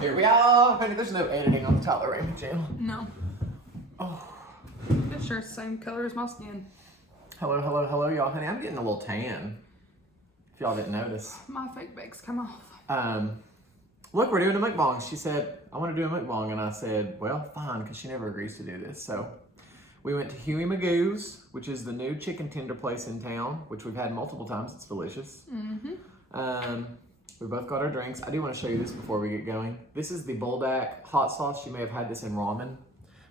Here we are. Honey, there's no editing on the Tyler Ramey channel. No. Oh. This shirt's the same color as my skin. Hello, hello, hello, y'all. Honey, I'm getting a little tan. If y'all didn't notice. My fake bakes come off. Look, we're doing a mukbang. She said, I want to do a mukbang. And I said, well, fine, because she never agrees to do this. So we went to Huey Magoos, which is the new chicken tender place in town, which we've had multiple times. It's delicious. Mm-hmm. We both got our drinks. I do want to show you this before we get going. This is the Buldak hot sauce. You may have had this in ramen,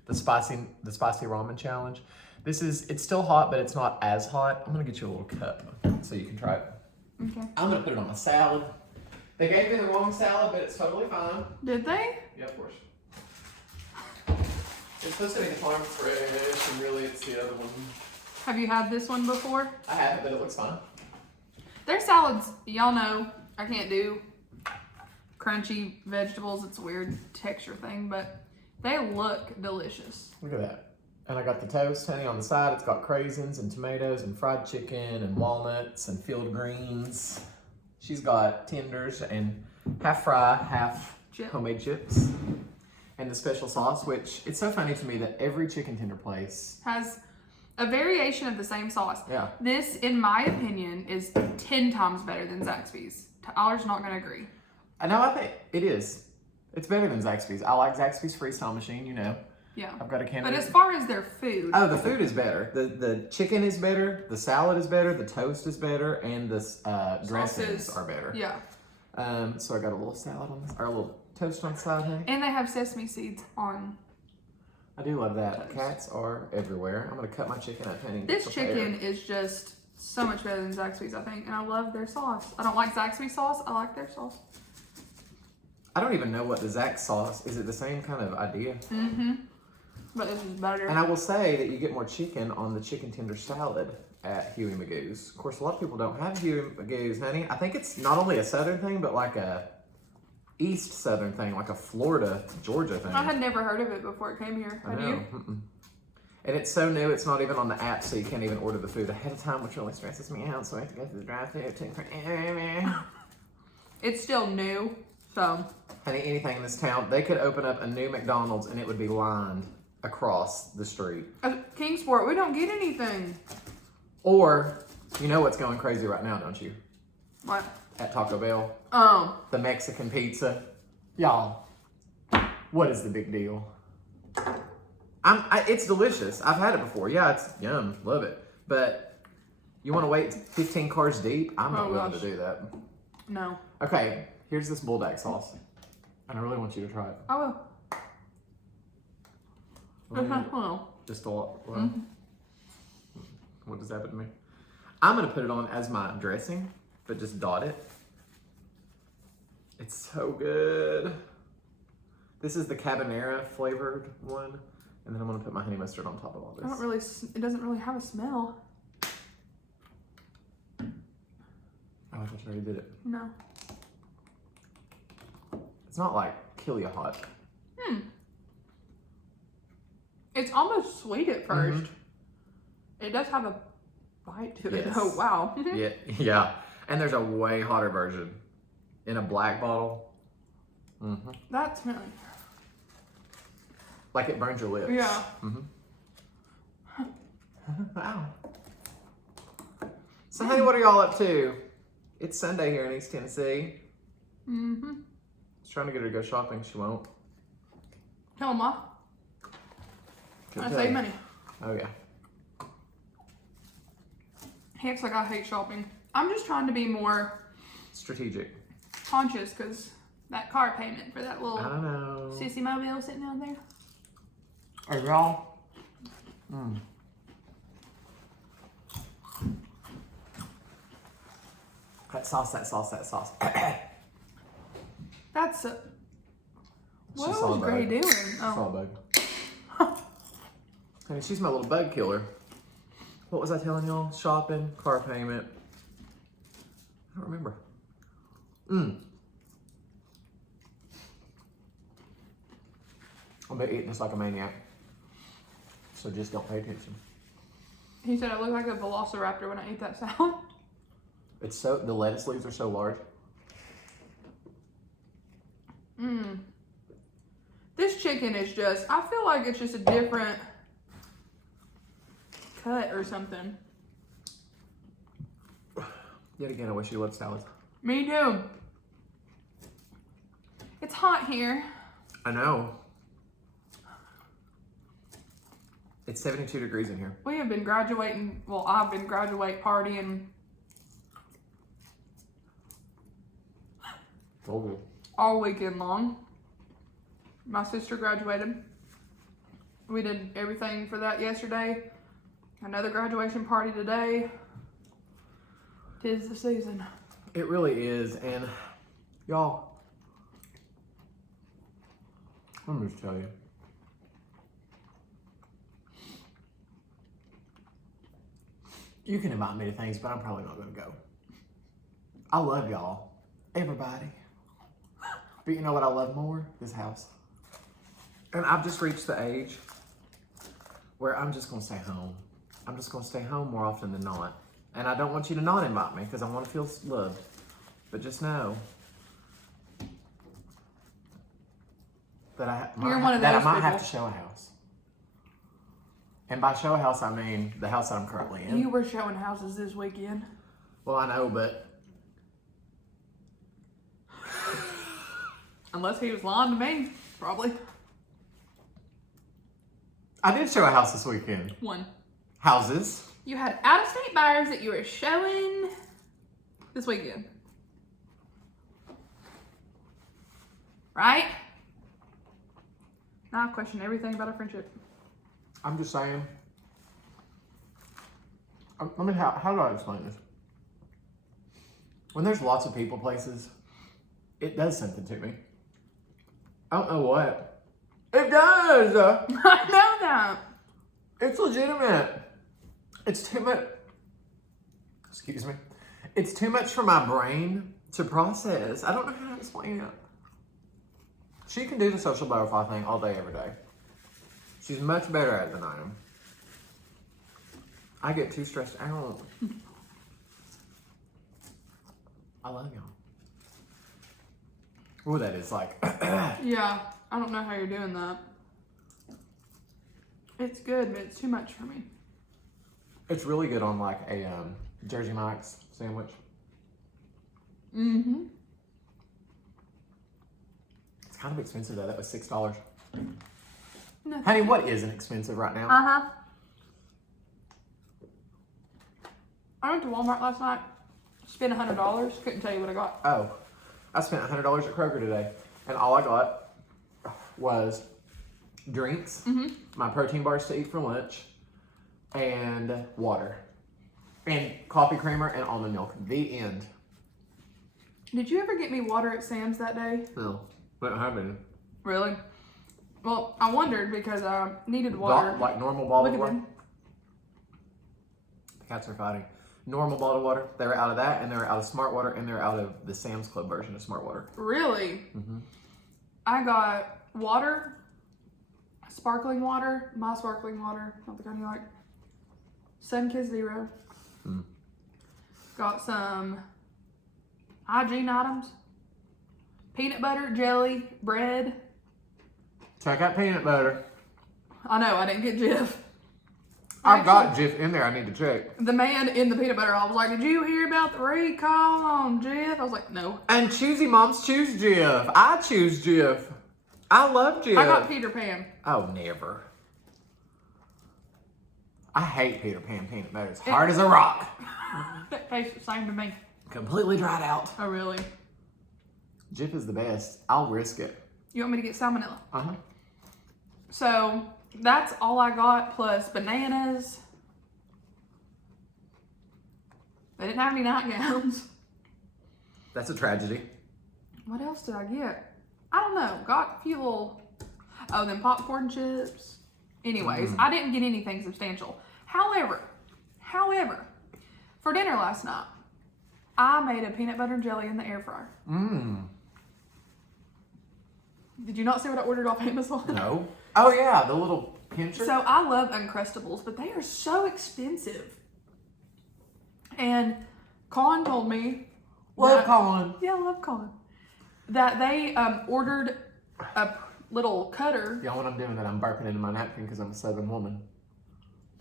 the spicy ramen challenge. It's still hot, but it's not as hot. I'm gonna get you a little cup so you can try it. Okay. I'm gonna put it on my salad. They gave me the wrong salad, but it's totally fine. Did they? Yeah, of course. It's supposed to be the farm fresh, and really it's the other one. Have you had this one before? I have it, but it looks fine. Their salads, y'all know, I can't do crunchy vegetables. It's a weird texture thing, but they look delicious. Look at that. And I got the toast, honey, on the side. It's got craisins and tomatoes and fried chicken and walnuts and field greens. She's got tenders and half fry, half homemade chips. And the special sauce, which it's so funny to me that every chicken tender place has a variation of the same sauce. Yeah. This, in my opinion, is 10 times better than Zaxby's. Tyler's not going to agree. I know, I think it is. It's better than Zaxby's. I like Zaxby's Freestyle Machine, you know. Yeah. I've got a can. But as far as their food. Oh, the food is better. The chicken is better. The salad is better. The toast is better. And the dressings are better. Yeah. So I got a little salad on this, or a little toast on the side, honey. And they have sesame seeds on. I do love that. Cats are everywhere. I'm going to cut my chicken up, honey. This chicken is just so much better than Zaxby's, I think. And I love their sauce. I don't like Zaxby's sauce. I like their sauce. I don't even know what the Zax sauce is. It the same kind of idea? Mm-hmm. But this is better. And I will say that you get more chicken on the chicken tender salad at Huey Magoos. Of course, a lot of people don't have Huey Magoos, honey. I think it's not only a southern thing, but like a east southern thing, like a Florida, Georgia thing. I had never heard of it before it came here. Have you? Mm-mm. And it's so new, it's not even on the app, so you can't even order the food ahead of time, which really stresses me out, so I have to go through the drive-thru. It's still new, so. Honey, anything in this town, they could open up a new McDonald's and it would be lined across the street. At Kingsport, we don't get anything. Or, you know what's going crazy right now, don't you? What? At Taco Bell. The Mexican pizza. Y'all, what is the big deal? It's delicious. I've had it before. Yeah, it's yum. Love it. But you want to wait 15 cars deep? I'm not willing to do that. No. Okay, here's this Buldak sauce. And I really want you to try it. I will. Well, just a lot. Well, what does that happen to me? I'm going to put it on as my dressing, but just dot it. It's so good. This is the cabanera flavored one. And then I'm going to put my honey mustard on top of all this. it doesn't really have a smell. Oh, I thought you already did it. No. It's not like kill you hot. It's almost sweet at first. It does have a bite to it. Yes. Oh, wow. Yeah. And there's a way hotter version in a black bottle. That's really... Like it burns your lips. Yeah. Wow. So, honey, what are y'all up to? It's Sunday here in East Tennessee. Just trying to get her to go shopping. She won't. Tell Ma. I save money. Oh, yeah. He acts like I hate shopping. I'm just trying to be more strategic, conscious, because that car payment for that little I know. sissy mobile sitting down there. Hey, y'all. That sauce. That's a... What She saw was a Gray bug. doing? Saw a bug. Honey, she's my little bug killer. What was I telling y'all? Shopping, car payment. I don't remember. I'll be eating this like a maniac. So just don't pay attention. He said I look like a velociraptor when I eat that salad. It's so, the lettuce leaves are so large. chicken is just, I feel like it's just a different cut or something. Yet again, I wish you loved salads. Me too. It's hot here. I know. It's 72 degrees in here. We have been graduating, well, I've been partying Oh. all weekend long. My sister graduated. We did everything for that yesterday. Another graduation party today. 'Tis the season. It really is, and y'all, let me just tell you. You can invite me to things, but I'm probably not going to go. I love y'all, everybody. But you know what I love more? This house. And I've just reached the age where I'm just going to stay home. I'm just going to stay home more often than not. And I don't want you to not invite me because I want to feel loved. But just know that I might have to show a house. And by show a house, I mean the house that I'm currently in. You were showing houses this weekend. Well, I know, but Unless he was lying to me, probably. I did show a house this weekend. One. Houses. You had out-of-state buyers that you were showing this weekend. Right? Now I question everything about our friendship. I'm just saying. I mean, how do I explain this? When there's lots of people places, it does something to me. I don't know what. It does! I know that. It's legitimate. It's too much. Excuse me. It's too much for my brain to process. I don't know how to explain it. She can do the social butterfly thing all day, every day. She's much better at it than I am. I get too stressed out. I love y'all. Oh, that is like. Yeah, I don't know how you're doing that. It's good, but it's too much for me. It's really good on like a Jersey Mike's sandwich. Mm-hmm. It's kind of expensive though. That was $6. No. Honey, what isn't expensive right now? Uh-huh. I went to Walmart last night. Spent $100. Couldn't tell you what I got. Oh, I spent $100 at Kroger today, and all I got was drinks, my protein bars to eat for lunch, and water, and coffee creamer and almond milk. The end. Did you ever get me water at Sam's that day? No, I don't have any. Really? Well, I wondered because I needed water. Like normal bottled Look at water? them. The cats are fighting. Normal bottled water. They were out of that, and they were out of Smart Water, and they were out of the Sam's Club version of Smart Water. Really? Mm-hmm. I got water, sparkling water, my sparkling water, not the kind you like, Sunkist Zero. Got some hygiene items, peanut butter, jelly, bread. Check out peanut butter. I know, I didn't get Jif. I've got Jif in there. I need to check. The man in the peanut butter aisle was like, did you hear about the recall on Jif? I was like, no. And choosy moms choose Jif. I choose Jif. I love Jif. I got Peter Pan. Oh, never. I hate Peter Pan peanut butter. It's hard as a rock. That tastes the same to me. Completely dried out. Oh, really? Jif is the best. I'll risk it. You want me to get salmonella? Uh-huh. So that's all I got, plus bananas. They didn't have any nightgowns. That's a tragedy. What else did I get? I don't know. Got a few little, oh, then popcorn chips. Anyways, I didn't get anything substantial. However, for dinner last night, I made a peanut butter and jelly in the air fryer. Did you not see what I ordered off Amazon? No. Oh, yeah, the little pincher. So I love Uncrustables, but they are so expensive. And Colin told me. Love Colin. Yeah, I love Colin. That they ordered little cutter. Y'all, when I'm doing that, I'm burping into my napkin because I'm a Southern woman.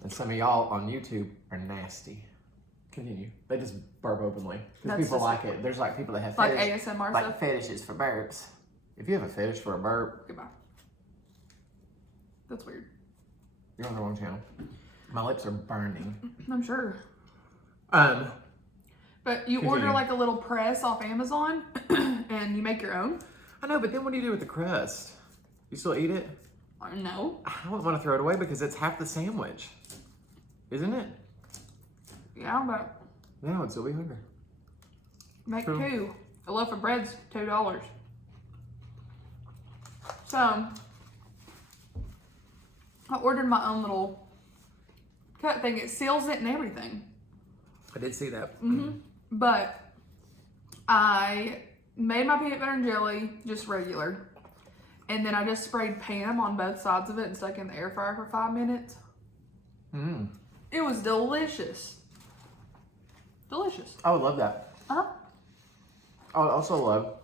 And some of y'all on YouTube are nasty. Continue. They just burp openly. Because people like it. There's like people that have like ASMR like stuff. fetishes for burps. If you have a fetish for a burp, Goodbye. That's weird. you're on the wrong channel. My lips are burning. I'm sure. But you order like a little press off Amazon and you make your own? I know, but then what do you do with the crust? You still eat it? No. I don't want to throw it away because it's half the sandwich. Isn't it? Yeah, but No, it'd still be hungry. make two. A loaf of bread's $2. So, I ordered my own little cut thing. It seals it and everything. I did see that. But I made my peanut butter and jelly just regular. And then I just sprayed Pam on both sides of it and stuck it in the air fryer for 5 minutes. It was delicious. Delicious. I would love that. Uh-huh. I would also love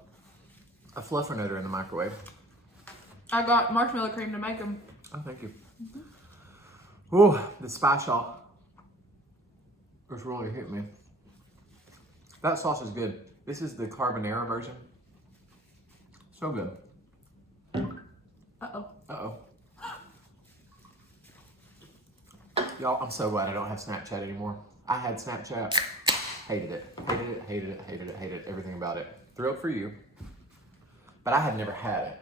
a fluffernutter in the microwave. I got marshmallow cream to make them. Oh, thank you. Ooh, the spice sauce just really hit me. That sauce is good. This is the carbonara version. So good. Uh-oh. Uh-oh. Y'all, I'm so glad I don't have Snapchat anymore. I had Snapchat. Hated it. Hated it, hated it, hated it, hated everything about it. Thrilled for you. But I had never had it.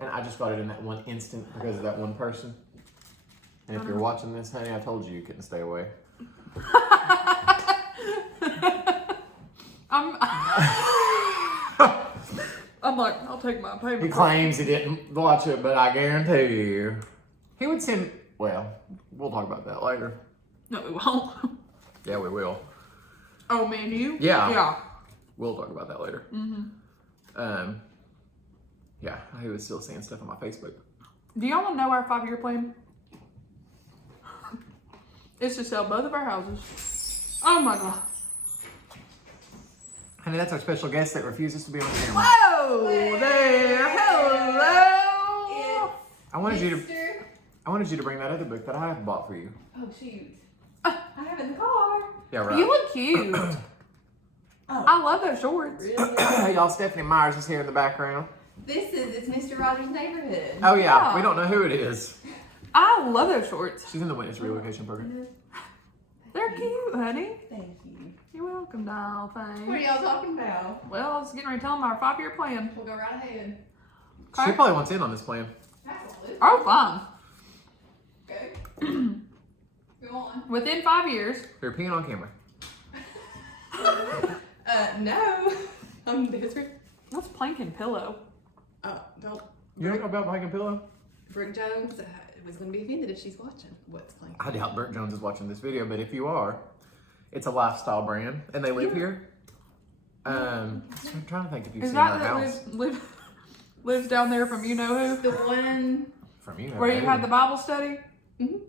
And I just got it in that one instant because of that one person. And if you're watching this, honey, I told you couldn't stay away. I'm like, I'll take my payment. He claims he didn't watch it, but I guarantee you. He would send, well, we'll talk about that later. No, we won't. Yeah, we will. Oh, me and you? Yeah. Yeah. We'll talk about that later. Yeah, he was still seeing stuff on my Facebook. Do y'all want to know our 5-year plan? It's to sell both of our houses. Oh my God. Honey, that's our special guest that refuses to be on camera. Whoa there. Hello. I wanted you to bring that other book that I have bought for you. Oh shoot. I have it in the car. Yeah, right. You look cute. I love those shorts. Really? Y'all, Stephanie Myers is here in the background. It's Mr. Rogers' neighborhood. Oh yeah, Yeah. we don't know who it is. I love those shorts. She's in the witness relocation program. They're cute, honey. Thank you. You're welcome, doll. Thanks. What are y'all talking about? Well, I was getting ready to tell them our 5-year plan. We'll go right ahead. She Okay. probably wants in on this plan. Absolutely. Oh, fine. Okay. Go on. Within 5 years, You're peeing on camera. No. I'm desperate. what's planking pillow? Don't. You don't know about Mike and Pillow? Brooke Jones was going to be offended if she's watching. What's playing? I doubt Burt Jones is watching this video, but if you are, it's a lifestyle brand, and they live here. I'm trying to think if you've Is seen that our that house. lives down there from you know who? The one. From you know Where you who. had the Bible study?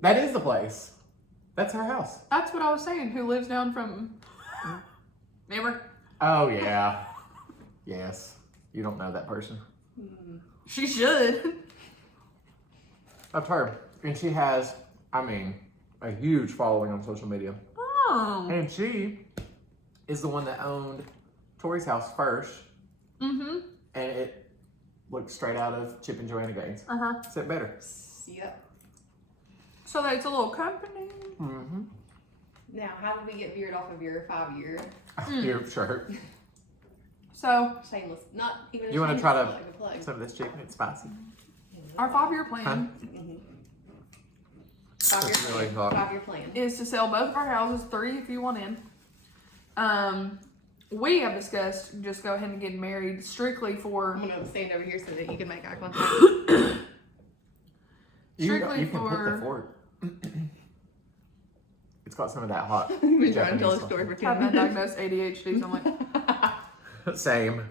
That is the place. That's her house. That's what I was saying. Who lives down from? Remember? Oh yeah. Yes. You don't know that person. She should. That's her, and she has, I mean, a huge following on social media. Oh. And she is the one that owned Tori's house first, Mm-hmm. and it looked straight out of Chip and Joanna Gaines. Uh-huh. Except better. Yep. So that's a little company. Mm-hmm. Now, how did we get veered off of your 5-year? Your shirt. So Shameless. Not even a You want to try shameless to plug. some of this chicken? It's spicy. our 5-year plan That's really hot. 5-year plan. is to sell both of our houses, 3 if you want in. We have discussed just go ahead and get married strictly for I'm going to stand over here so that you can make eye contact. strictly you can put the for fork. It's got some of that hot. We've been trying to tell a Japanese story for 10 having minutes. undiagnosed ADHD. So I'm like, Same.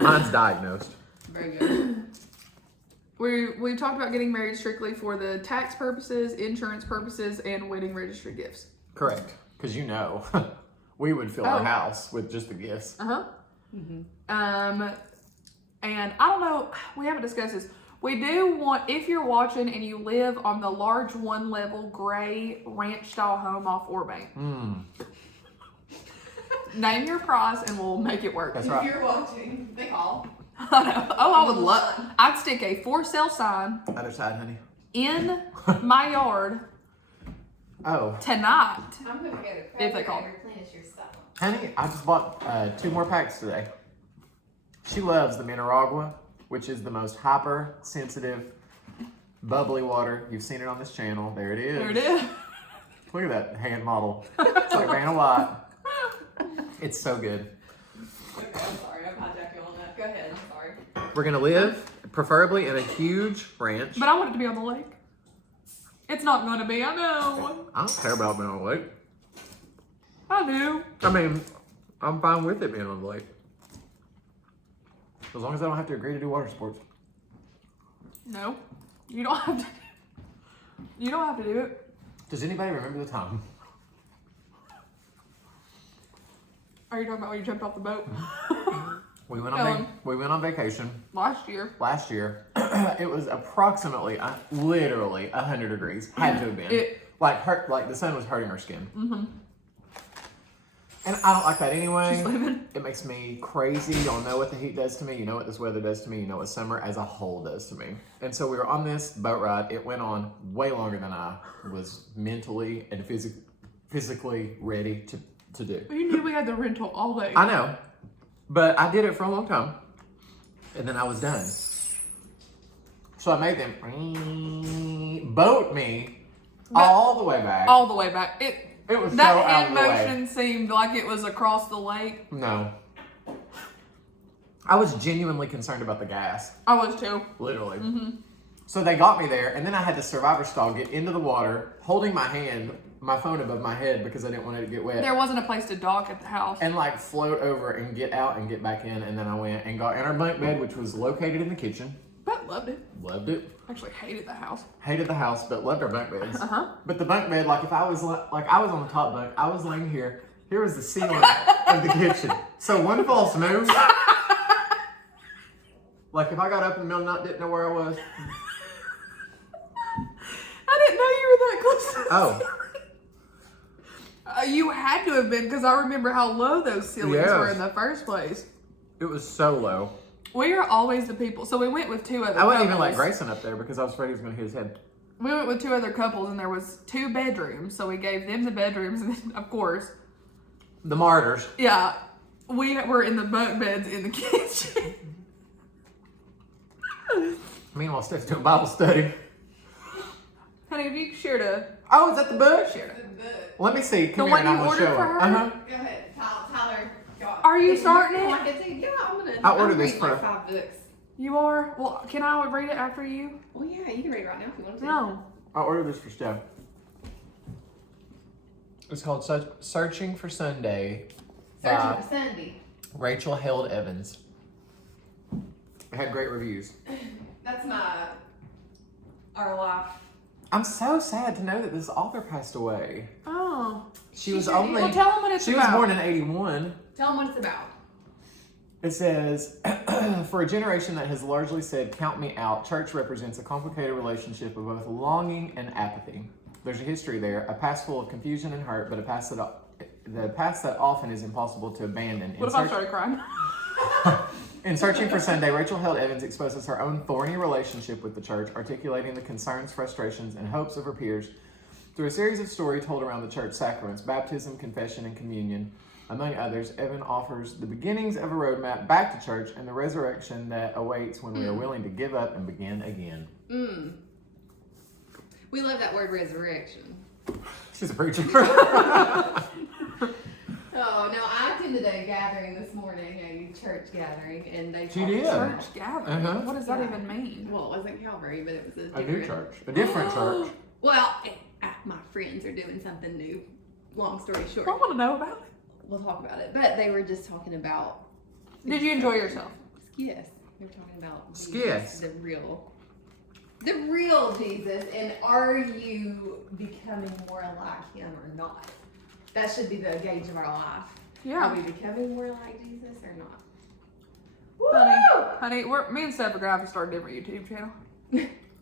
Mine's diagnosed. Very good. we talked about getting married strictly for the tax purposes, insurance purposes, and wedding registry gifts. Correct. Because you know, we would fill our Oh. house with just the gifts. And I don't know, we haven't discussed this. We do want, if you're watching and you live on the large 1-level gray ranch style home off Orbank, name your price and we'll make it work. That's If right. you're watching, they call. I know. Oh, I would love. I'd stick a for sale sign Other side, honey. in my yard Oh, tonight. I'm gonna go to If they call. and replenish your stuff. honey, I just bought 2 more packs today. She loves the Mineragua, which is the most hypersensitive, bubbly water. You've seen it on this channel. There it is. There it is. Look at that hand model. It's like Vanna White. It's so good. Okay, I'm sorry. I'm hijacking on that. Go ahead. I'm sorry. We're gonna live, preferably in a huge ranch. But I want it to be on the lake. It's not going to be, I know. I don't care about being on the lake. I do. I mean, I'm fine with it being on the lake. As long as I don't have to agree to do water sports. No. You don't have to. You don't have to do it. Does anybody remember the time? Are you talking about when you jumped off the boat? We went Ellen. on vacation Last year. last year. It was approximately, literally 100 degrees. Had to have been. Like the sun was hurting our skin. Mm-hmm. And I don't like that anyway. She's leaving. It makes me crazy. Y'all know what the heat does to me. You know what this weather does to me. You know what summer as a whole does to me. And so we were on this boat ride. It went on way longer than I was mentally and physically ready to do. You knew we had the rental all day. I know, but I did it for a long time, and then I was done. So I made them boat me all the way back. All the way back. It was so That out hand of the way. motion seemed like it was across the lake. No. I was genuinely concerned about the gas, I was too. literally. Mm-hmm. So they got me there, and then I had to survivor style, get into the water, holding my phone above my head because I didn't want it to get wet. There wasn't a place to dock at the house. And like float over and get out and get back in, and then I went and got in our bunk bed, which was located in the kitchen. But loved it. Loved it. Actually hated the house. Hated the house, but loved our bunk beds. Uh-huh. But the bunk bed, like if I was I was on the top bunk, I was laying here. Here was the ceiling of the kitchen. So one false move. Like if I got up in the middle of the night, didn't know where I was. I didn't know you were that close to the Oh. ceiling. You had to have been because I remember how low those ceilings Yes. were in the first place. It was so low. We are always the people. So we went with 2 other I wouldn't couples. even let Grayson up there because I was afraid he was going to hit his head. We went with 2 other couples and there was 2 bedrooms. So we gave them the bedrooms and then, of course, The martyrs. yeah, we were in the bunk beds in the kitchen. Meanwhile, Steph's doing Bible study. Honey, if you shared a... Oh, is that the book? Shared Let me see. Come The here one and I'm you going to ordered show for her. her? Uh-huh. Go ahead, Tyler. Are you starting it? Like I said, yeah, I'm gonna. I ordered I'm this reading for- like 5 books. You are? Well, can I read it after you? Well, yeah, you can read it right now if you want to. No. I ordered this for Steph. It's called Searching for Sunday Searching for Sunday. Rachel Held Evans. It had great reviews. That's our life. I'm so sad to know that this author passed away. Oh. She was sure only. did. Well, tell them what it's She was about. born in '81. Tell them what it's about. It says, for a generation that has largely said, "Count me out," church represents a complicated relationship of both longing and apathy. There's a history there, a past full of confusion and hurt, but the past that often is impossible to abandon. What if I started crying? In Searching for Sunday, Rachel Held Evans exposes her own thorny relationship with the church, articulating the concerns, frustrations, and hopes of her peers through a series of stories told around the church sacraments, baptism, confession, and communion. Among others, Evan offers the beginnings of a roadmap back to church and the resurrection that awaits when we are willing to give up and begin again. We love that word resurrection. She's a preacher. Oh, no, I attended a gathering this morning, a church gathering, and they She taught me did? Church gathering. Uh-huh. What does that Yeah. even mean? Well, it wasn't Calvary, but it was A new church. A different church. Well, my friends are doing something new. Long story short, I want to know about it. we'll talk about it. But they were just talking about. Did you enjoy yourself? Yes, they were talking about Skis. Jesus, the real Jesus, and are you becoming more like Him or not? That should be the gauge of our life. Yeah. Are we becoming more like Jesus or not? Honey, Woo! honey, me and Steph are gonna have to start a different YouTube channel.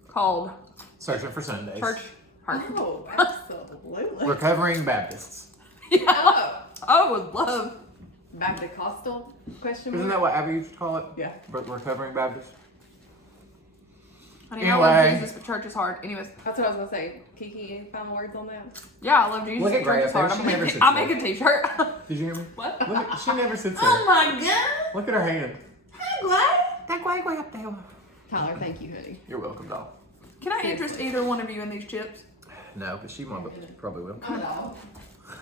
called Searching for Sundays. Church Heart. Oh, absolutely. Recovering Baptists. Oh, I would love. Baptist-costal? Question Isn't mark? that what Abby used to call it? Yeah. But Recovering Baptist. I mean, I love Anyway. Jesus, but church is hard. Anyways, That's what I was gonna say. Kiki, any final words on that? yeah, I love Jesus, Look at but church Grace, is hard. she never sits I'll there. make a t-shirt. Did you hear me? What? Look at, she never sits Oh there. my god! Look at her hand. What? Way up there. Tyler, thank you, honey. You're welcome, doll. Can I interest either one of you in these chips? No, but she probably will. I know.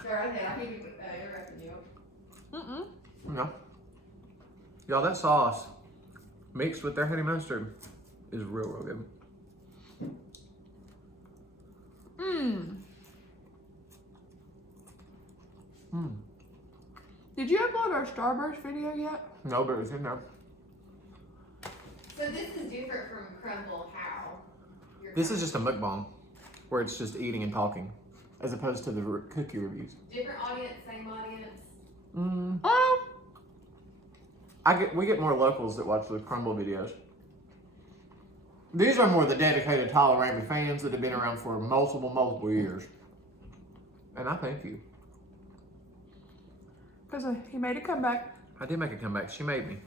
Go right ahead. I'll give you interrupting you. Mm-mm. No. Y'all, that sauce mixed with their honey mustard is real good. Mmm. Mm. Did you upload our Starburst video yet? No, but it's in there. So this is different from Crumble how? This is just a mukbang where it's just eating and talking as opposed to the cookie reviews. Different audience, same audience. Mm. Oh. We get more locals that watch the Crumble videos. These are more the dedicated Tyler Ramey fans that have been around for multiple years. And I thank you. Because he made a comeback. I did make a comeback. She made me.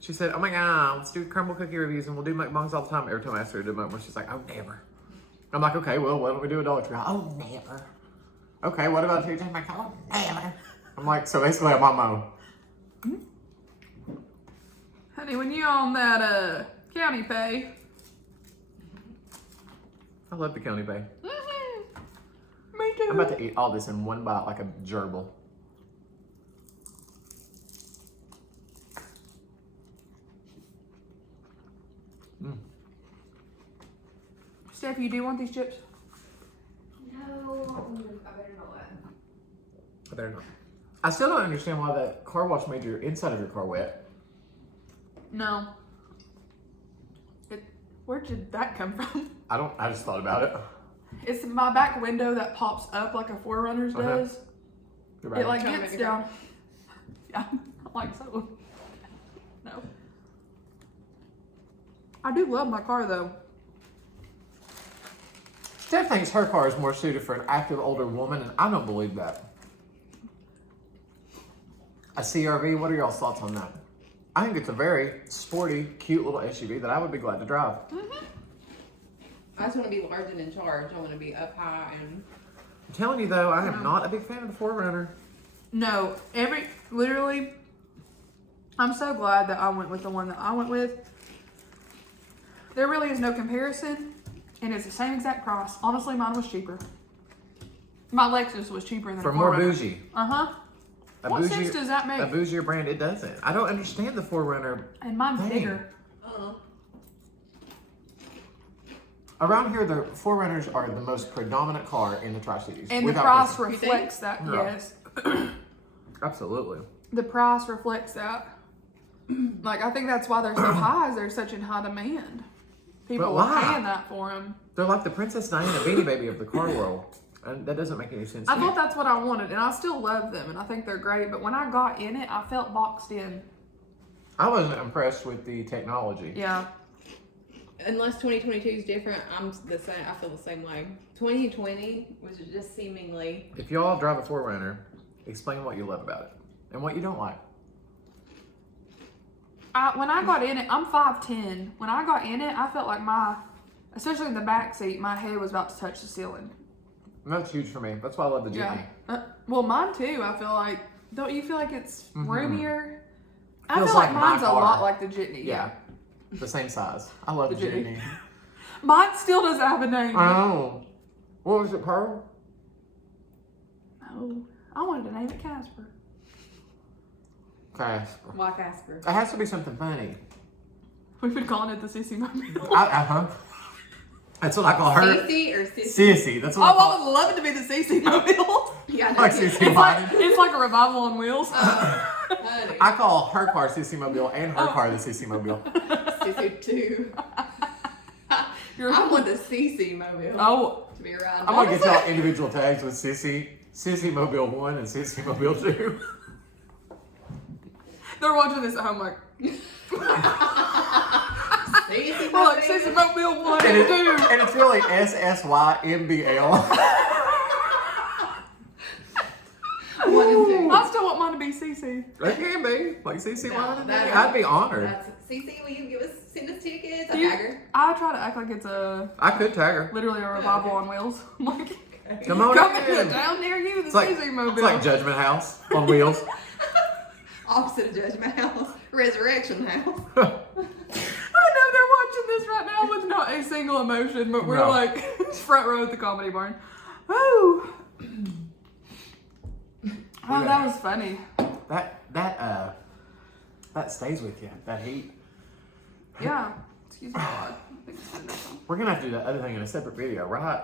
She said, oh my God, let's do Crumble cookie reviews and we'll do mukbangs all the time. Every time I asked her to do mukbangs, she's like, oh, never. I'm like, okay, well, why don't we do a Dollar Tree? Oh, never. Okay, what about TJ? I'm like, oh, never. I'm like, so basically I'm on my own. Honey, when you on that county pay. I love the county pay. Mm-hmm. Me too. I'm about to eat all this in one bite like a gerbil. Mm. Steph, you do want these chips? No, I better not. I better not. I still don't understand why that car wash made your inside of your car wet. No. Where did that come from? I just thought about it. It's my back window that pops up like a Forerunner's does. You're right. It like Trying to gets make it down. Yeah, like so. No. I do love my car though. Steph thinks her car is more suited for an active older woman, and I don't believe that. A CRV, what are y'all's thoughts on that? I think it's a very sporty, cute little SUV that I would be glad to drive. Mm-hmm. I just want to be large and in charge. I want to be up high and. I'm telling you though, I am not a big fan of the 4Runner. No, literally, I'm so glad that I went with the one that I went with. There really is no comparison, and it's the same exact price. Honestly, mine was cheaper. My Lexus was cheaper than For a more 4Runner. bougie. Uh-huh. What sense does that make? A bougier brand, it doesn't. I don't understand the 4Runner. And mine's Dang. bigger. Around here, the 4Runners are the most predominant car in the Tri-Cities. And the without price question. reflects that, No. yes. Absolutely. The price reflects that. Like, I think that's why they're so high, is they're such in high demand. People But are why? paying that for them. They're like the Princess Diana Beanie Baby of the car world. And that doesn't make any sense I to me. thought that's what I wanted, and I still love them, and I think they're great. But when I got in it, I felt boxed in. I wasn't impressed with the technology. Yeah. Unless 2022 is different, I'm the same. I feel the same way. 2020 was just seemingly. If y'all drive a 4Runner, explain what you love about it and what you don't like. When I got in it, I'm 5'10". When I got in it, I felt like especially in the back seat, my head was about to touch the ceiling. And that's huge for me. That's why I love the Jitney. Yeah. Well, mine too. I feel like. Don't you feel like it's roomier? I Feels feel like like my mine's a car. lot like the Jitney. Yeah. The same size. I love the The Jitney. Jitney. Mine still doesn't have a name. Oh. What was it, Pearl? No. I wanted to name it Casper. Casper. Why Casper? It has to be something funny. We've been calling it the Sissy Mobile. Uh-huh. That's what I call her. Cece or Sissy? Sissy. That's what I Oh, call I would love it to be the Sissy Mobile. Yeah, I know. Like Sissy Biden. It's like a revival on wheels. Honey. I call her car Sissy Mobile and her car the Sissy Mobile. Sissy 2. You're I want the Cece mobile Oh, to be around. I'm gonna get y'all individual tags with Sissy Mobile 1 and Sissy Mobile 2. they're watching this at home like, Cece Well, like Sissy Mobile 1 and 2. And it's really SSYMBL. 1 and 2. I still want mine to be CC. It can be. Like CC No, Wine. that's- I'd be honored. That's Cece, will you send us tickets? I'll You- tag her. I try to act like it's I could tag her. literally a revival on wheels. I'm like, Come on coming in. down near you, the It's like, CC Mobile. it's like Judgment House on wheels. Opposite of Judgment House. Resurrection House. I know they're watching this right now with not a single emotion, but we're No. like front row at the Comedy Barn. Oh, oh, that was funny. That stays with you. That heat. Yeah. Excuse me. God. I think it's good enough. We're gonna have to do that other thing in a separate video, right?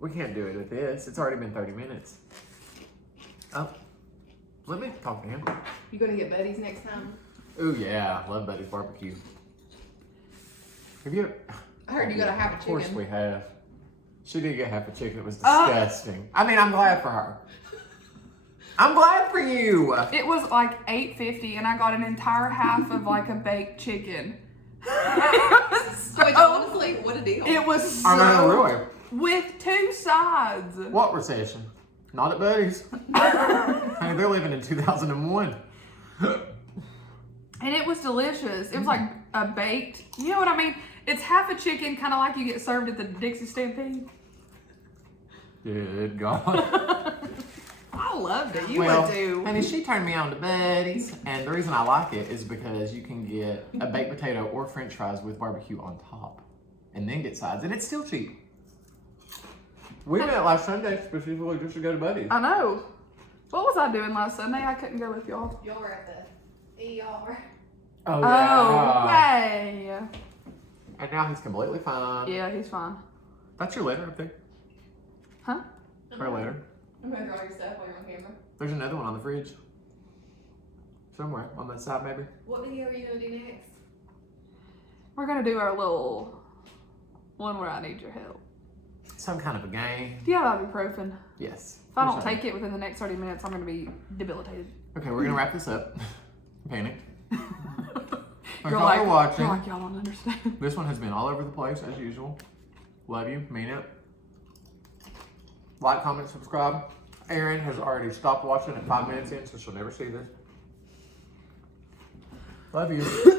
We can't do it with this. It's already been 30 minutes. Oh, let me talk to him. You gonna get buddies next time? Ooh yeah, love Buddy's barbecue. Have you? I heard you got a half a Of course chicken. we have. She did get half a chicken. It was disgusting. I mean, I'm glad for her. I'm glad for you. It was like $8.50, and I got an entire half of like a baked chicken. Which honestly, what a deal. It was I know, so really. with 2 sides. What recession? Not at Buddy's. Hey, they're living in 2001. And it was delicious. It was like a baked, you know what I mean? It's half a chicken, kind of like you get served at the Dixie Stampede. Good God. I loved it. You Well, would too. honey, she turned me on to Buddy's, and the reason I like it is because you can get a baked potato or French fries with barbecue on top, and then get sides, and it's still cheap. We went last Sunday specifically just to go to Buddy's. I know. What was I doing last Sunday? I couldn't go with y'all. Y'all were at the ER. Oh, Oh, way. And now he's completely fine. Yeah, he's fine. That's your letter up there. Huh? Her letter. I'm gonna draw your stuff while you're on camera. There's another one on the fridge. Somewhere on that side, maybe. What video are you gonna do next? We're going to do our little one where I need your help. Some kind of a game. Do you have ibuprofen? Yes. If I don't take it within the next 30 minutes, I'm going to be debilitated. Okay, we're gonna wrap this up. Panic. Thanks You're all like, for watching. you're like, y'all don't understand. This one has been all over the place as usual. Love you, mean it. Like, comment, subscribe. Erin has already stopped watching at 5 minutes in, so she'll never see this. Love you.